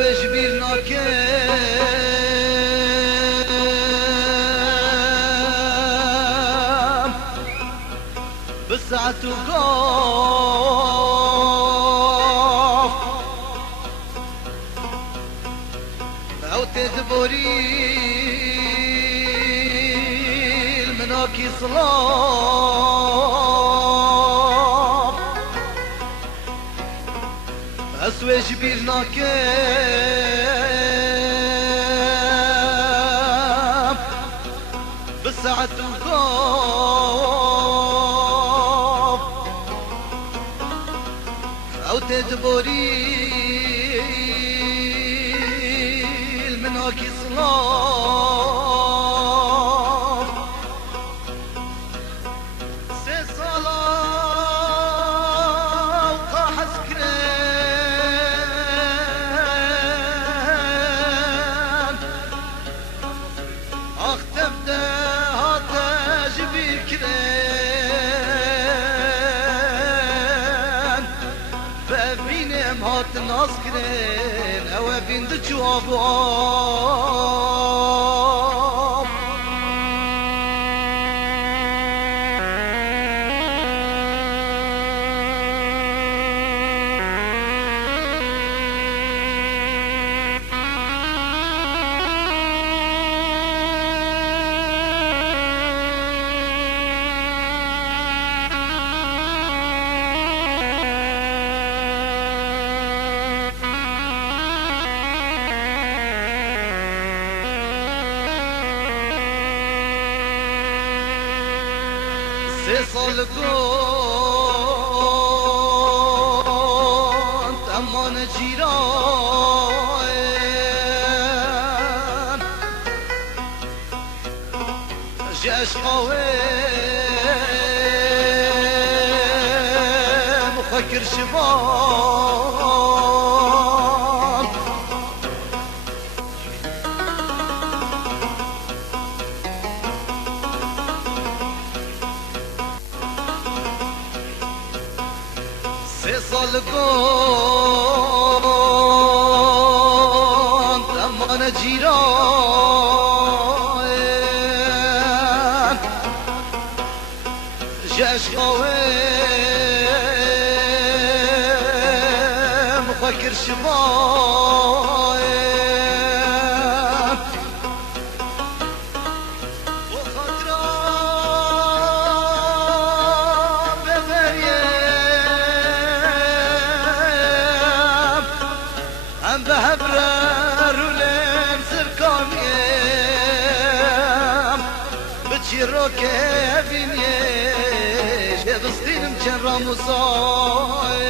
سوش bir nakem بسعة قاف أو تدبري المناكي صلاف أسويش bir nakem بسعة قاف أو تدبري المناكي صلاف سي صلاة وقاح سكران أختم ده هاتاج بكران فبينهم هات ناس كران أو بين دجوابواب صال كنت أمان جيران جاش قوام وفكر شباب صال كنت أمان جيران جاش قوام وفكر شباب وخطرة هم بهبرر ولم سركاميم بتشيرو كيفينيش بستينم كان راموساي